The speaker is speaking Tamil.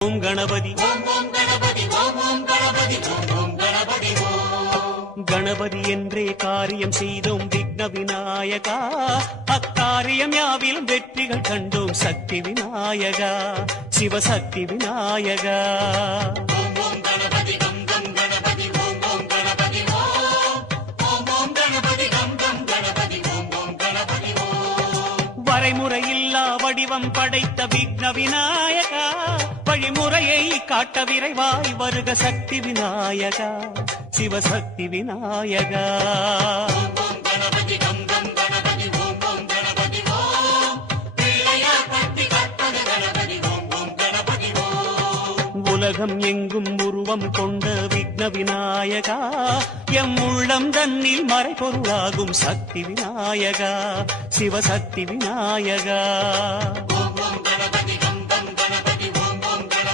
ஓம் கணபதி கணபதி என்றே காரியம் செய்தோம் விக்ன விநாயகா. அக்காரியம் யாவிலும் வெற்றிகள் கண்டோம் சக்தி விநாயகா, சிவசக்தி விநாயகா. வரைமுறையில்லா வடிவம் படைத்த விக்ன விநாயகா, வழிமுறையை காட்ட விரைவாய் வருக சக்தி விநாயகா, சிவசக்தி விநாயகா. உலகம் எங்கும் உருவம் கொண்ட விக்ன விநாயகா, எம் உள்ளம் தன்னில் மறைபொருளாகும் சக்தி விநாயகா, சிவசக்தி விநாயகா.